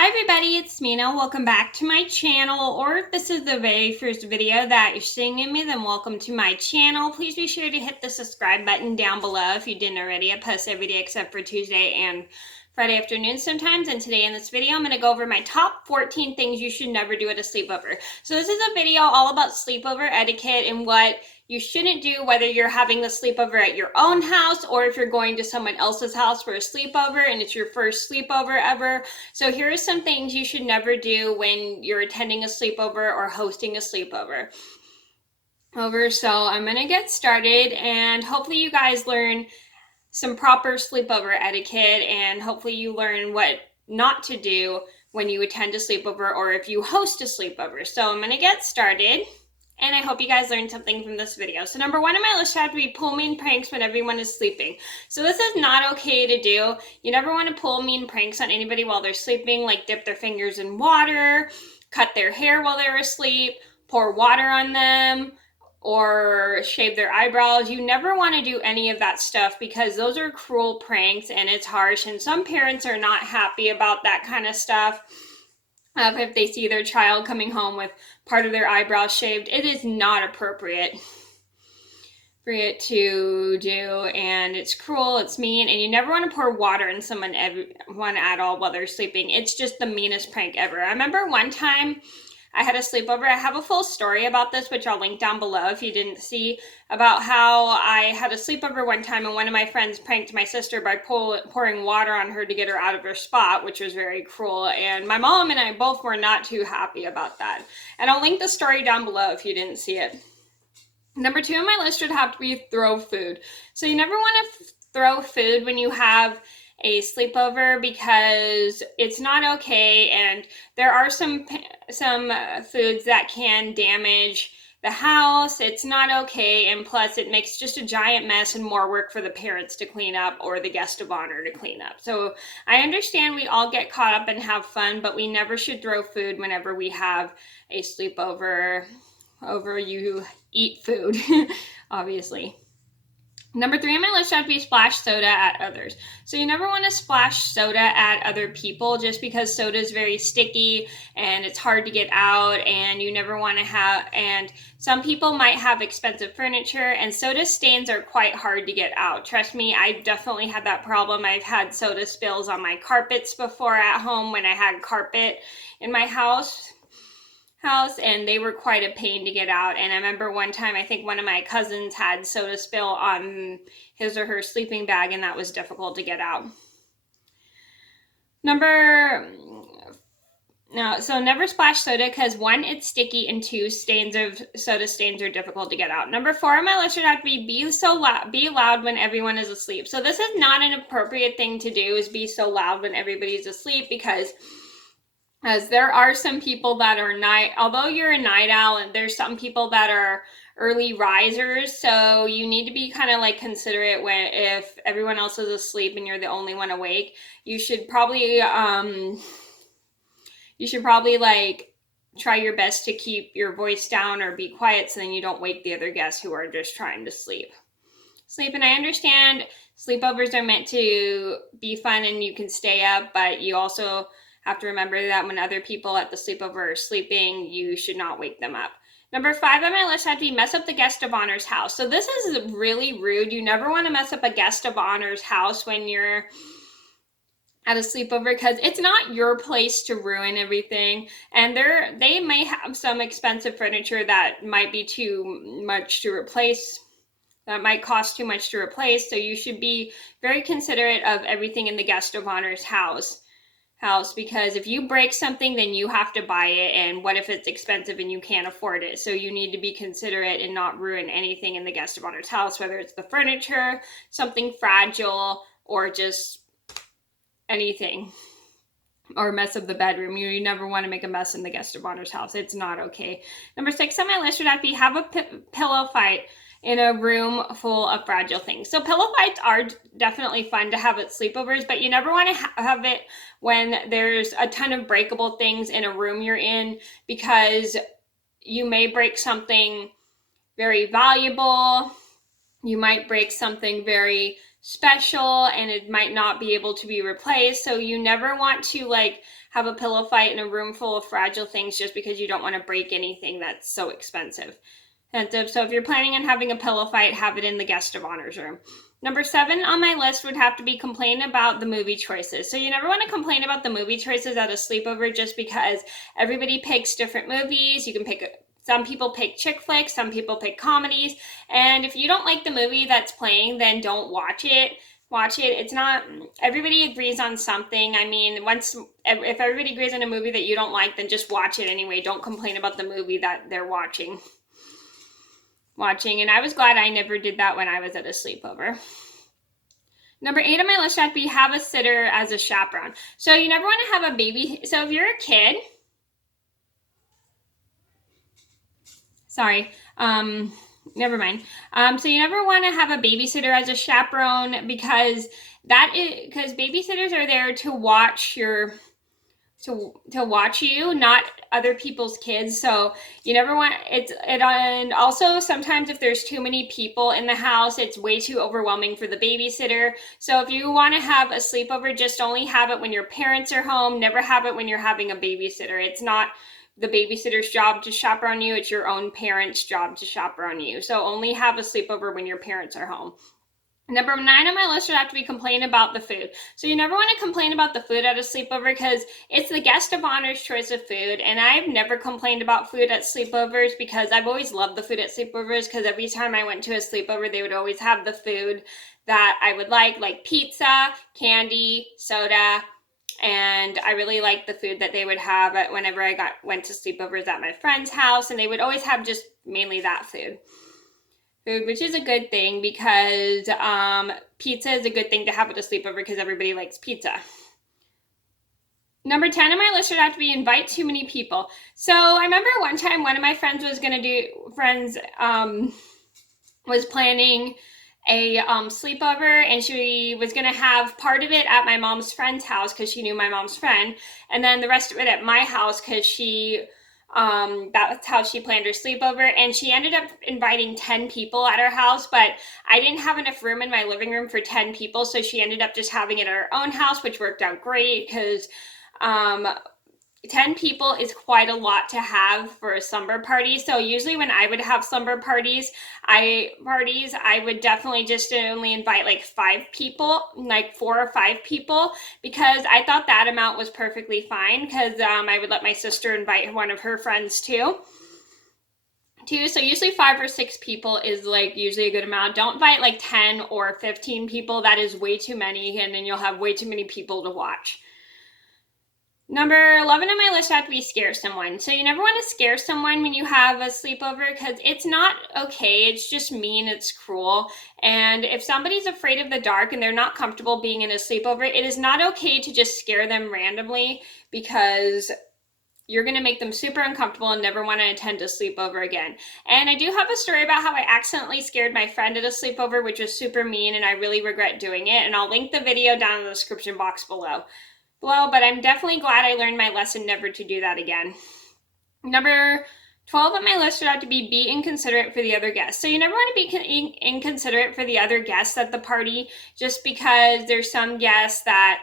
Hi everybody, it's Mena. Welcome back to my channel, or if this is the very first video that you're seeing of me, then welcome to my channel. Please be sure to hit the subscribe button down below if you didn't already. I post every day except for Tuesday and Friday afternoon sometimes, and today in this video I'm going to go over my top 14 things you should never do at a sleepover. So this is a video all about sleepover etiquette and what you shouldn't do, whether you're having the sleepover at your own house or if you're going to someone else's house for a sleepover and it's your first sleepover ever. So here are some things you should never do when you're attending a sleepover or hosting a sleepover. So I'm going to get started, and hopefully you guys learn some proper sleepover etiquette, and hopefully you learn what not to do when you attend a sleepover or if you host a sleepover. So I'm going to get started, and I hope you guys learned something from this video. So number one on my list had to be pull mean pranks when everyone is sleeping. So this is not okay to do. You never want to pull mean pranks on anybody while they're sleeping, like dip their fingers in water, cut their hair while they're asleep, pour water on them, or shave their eyebrows. You never want to do any of that stuff because those are cruel pranks and it's harsh, and some parents are not happy about that kind of stuff. If they see their child coming home with part of their eyebrows shaved, it is not appropriate for it to do, and it's cruel, it's mean, and you never want to pour water on someone at all while they're sleeping. It's just the meanest prank ever. I remember one time I had a sleepover. I have a full story about this, which I'll link down below if you didn't see, about how I had a sleepover one time and one of my friends pranked my sister by pouring water on her to get her out of her spot, which was very cruel. And my mom and I both were not too happy about that. And I'll link the story down below if you didn't see it. Number two on my list would have to be throw food. So you never want to throw food when you have a sleepover because it's not okay, and there are some foods that can damage the house. It's not okay, and plus it makes just a giant mess and more work for the parents to clean up or the guest of honor to clean up. So I understand we all get caught up and have fun, but we never should throw food whenever we have a sleepover. You eat food, obviously. Number three on my list would be splash soda at others. So you never want to splash soda at other people just because soda is very sticky and it's hard to get out, and you never want to have, and some people might have expensive furniture and soda stains are quite hard to get out. Trust me, I've definitely had that problem. I've had soda spills on my carpets before at home when I had carpet in my house, and they were quite a pain to get out. And I remember one time, I think one of my cousins had soda spill on his or her sleeping bag, and that was difficult to get out. So never splash soda because one, it's sticky, and two, soda stains are difficult to get out. Number four on my list would have to be loud when everyone is asleep. So this is not an appropriate thing to do, is be so loud when everybody's asleep, because as there are some people that are although you're a night owl, and there's some people that are early risers, so you need to be kind of like considerate if everyone else is asleep and you're the only one awake. You should probably like try your best to keep your voice down or be quiet so then you don't wake the other guests who are just trying to sleep. And I understand sleepovers are meant to be fun and you can stay up, but you also have to remember that when other people at the sleepover are sleeping, you should not wake them up. Number five on my list had to be mess up the guest of honor's house. So this is really rude. You never want to mess up a guest of honor's house when you're at a sleepover, because it's not your place to ruin everything. And they may have some expensive furniture that might be too much to replace. That might cost too much to replace. So you should be very considerate of everything in the guest of honor's house, because if you break something, then you have to buy it, and what if it's expensive and you can't afford it? So you need to be considerate and not ruin anything in the guest of honor's house, whether it's the furniture, something fragile, or just anything, or mess up the bedroom. You never want to make a mess in the guest of honor's house. It's not okay. Number six on my list would have to be have a pillow fight in a room full of fragile things. So pillow fights are definitely fun to have at sleepovers, but you never want to have it when there's a ton of breakable things in a room you're in, because you may break something very valuable. You might break something very special and it might not be able to be replaced. So you never want to like have a pillow fight in a room full of fragile things just because you don't want to break anything that's so expensive. So if you're planning on having a pillow fight, have it in the guest of honors room. Number 7 on my list would have to be complain about the movie choices. So you never want to complain about the movie choices at a sleepover just because everybody picks different movies. You can pick, some people pick chick flicks, some people pick comedies. And if you don't like the movie that's playing, then don't watch it. It's not, everybody agrees on something. I mean, if everybody agrees on a movie that you don't like, then just watch it anyway. Don't complain about the movie that they're watching. And I was glad I never did that when I was at a sleepover. Number 8 on my list had to be have a sitter as a chaperone. So you never want to have a baby. So if you're a kid, never mind. So you never want to have a babysitter as a chaperone because babysitters are there to watch to watch you, not other people's kids. So you never want and also sometimes if there's too many people in the house, it's way too overwhelming for the babysitter. So if you want to have a sleepover, just only have it when your parents are home. Never have it when you're having a babysitter. It's not the babysitter's job to chaperone you. It's your own parents' job to chaperone you. So only have a sleepover when your parents are home. Number 9 on my list would have to be complain about the food. So you never want to complain about the food at a sleepover because it's the guest of honor's choice of food. And I've never complained about food at sleepovers because I've always loved the food at sleepovers because every time I went to a sleepover, they would always have the food that I would like pizza, candy, soda. And I really liked the food that they would have whenever I went to sleepovers at my friend's house. And they would always have just mainly that food, which is a good thing because pizza is a good thing to have at a sleepover because everybody likes pizza. Number 10 on my list would have to be invite too many people. So I remember one time one of my friends was planning a sleepover, and she was going to have part of it at my mom's friend's house because she knew my mom's friend, and then the rest of it at my house because that's how she planned her sleepover. And she ended up inviting 10 people at her house, but I didn't have enough room in my living room for 10 people, so she ended up just having it at her own house, which worked out great because 10 people is quite a lot to have for a slumber party. So usually when I would have slumber parties, I would definitely just only invite like 5 people, like 4 or 5 people, because I thought that amount was perfectly fine because I would let my sister invite one of her friends too. So usually 5 or 6 people is like usually a good amount. Don't invite like 10 or 15 people. That is way too many, and then you'll have way too many people to watch. Number 11 on my list had to be scare someone. So you never want to scare someone when you have a sleepover because it's not okay. It's just mean. It's cruel. And if somebody's afraid of the dark and they're not comfortable being in a sleepover, it is not okay to just scare them randomly because you're going to make them super uncomfortable and never want to attend a sleepover again. And I do have a story about how I accidentally scared my friend at a sleepover, which was super mean, and I really regret doing it. And I'll link the video down in the description box below, but I'm definitely glad I learned my lesson never to do that again. Number 12 on my list would have to be inconsiderate for the other guests. So you never want to be inconsiderate for the other guests at the party just because there's some guests that,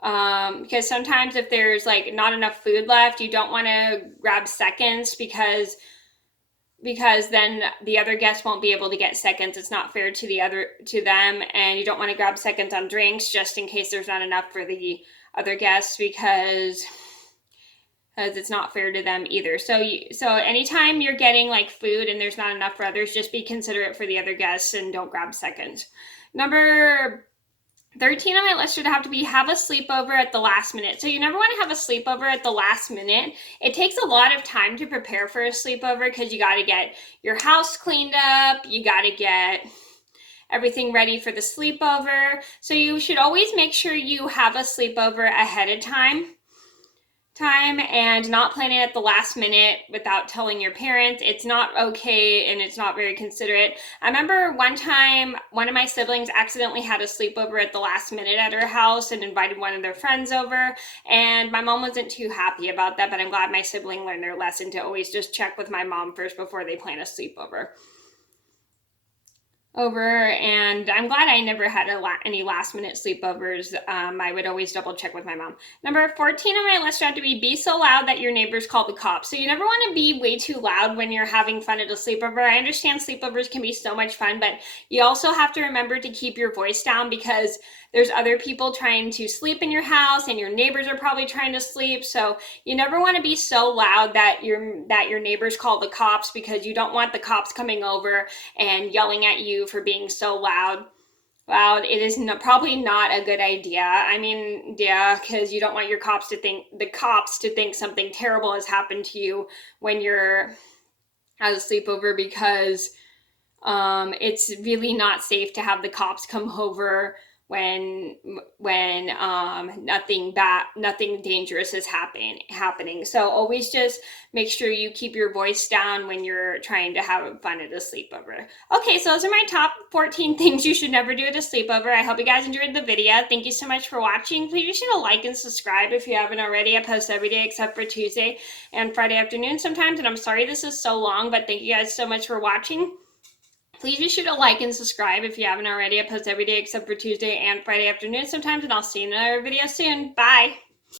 because sometimes if there's like not enough food left, you don't want to grab seconds because then the other guests won't be able to get seconds. It's not fair to them, and you don't want to grab seconds on drinks just in case there's not enough for the other guests because it's not fair to them either. So anytime you're getting like food and there's not enough for others, just be considerate for the other guests and don't grab seconds. Number 13 on my list would have to be have a sleepover at the last minute. So you never want to have a sleepover at the last minute. It takes a lot of time to prepare for a sleepover because you got to get your house cleaned up, you got to get everything ready for the sleepover. So you should always make sure you have a sleepover ahead of time and not plan it at the last minute without telling your parents. It's not okay and it's not very considerate. I remember one time one of my siblings accidentally had a sleepover at the last minute at her house and invited one of their friends over, and my mom wasn't too happy about that, but I'm glad my sibling learned their lesson to always just check with my mom first before they plan a sleepover. over, and I'm glad I never had any last minute sleepovers. I would always double check with my mom. Number 14 on my list had to be so loud that your neighbors call the cops. So you never want to be way too loud when you're having fun at a sleepover. I understand sleepovers can be so much fun, but you also have to remember to keep your voice down, because there's other people trying to sleep in your house and your neighbors are probably trying to sleep. So you never want to be so loud that your neighbors call the cops, because you don't want the cops coming over and yelling at you for being so loud. It is probably not a good idea. I mean, yeah, because you don't want your cops to think something terrible has happened to you when you're at a sleepover, because it's really not safe to have the cops come over when nothing dangerous is happening. So always just make sure you keep your voice down when you're trying to have fun at a sleepover. Okay, so those are my top 14 things you should never do at a sleepover. I hope you guys enjoyed the video. Thank you so much for watching. Please be sure to like and subscribe if you haven't already. I post every day except for Tuesday and Friday afternoon sometimes, and I'm sorry this is so long, but thank you guys so much for watching. Please be sure to like and subscribe if you haven't already. I post every day except for Tuesday and Friday afternoon sometimes, and I'll see you in another video soon. Bye!